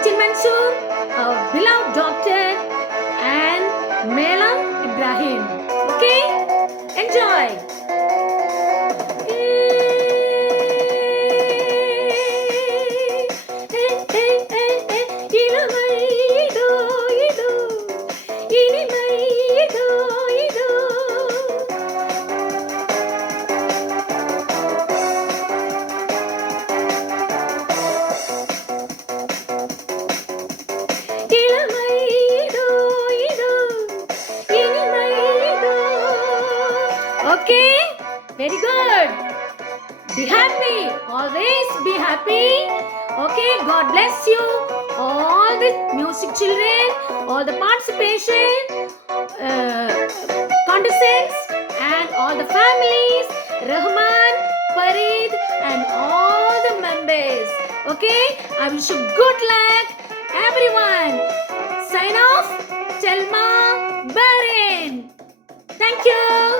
Motin Mansoor, our beloved doctor, and Melam Ibrahim. Okay? Enjoy! Okay, very good. Be happy, always be happy. Okay, God bless you, all the music children, all the participation, contestants, and all the families, Rahman, Farid, and all the members. Okay, I wish you good luck, everyone. Sign off, Telma Barin. Thank you.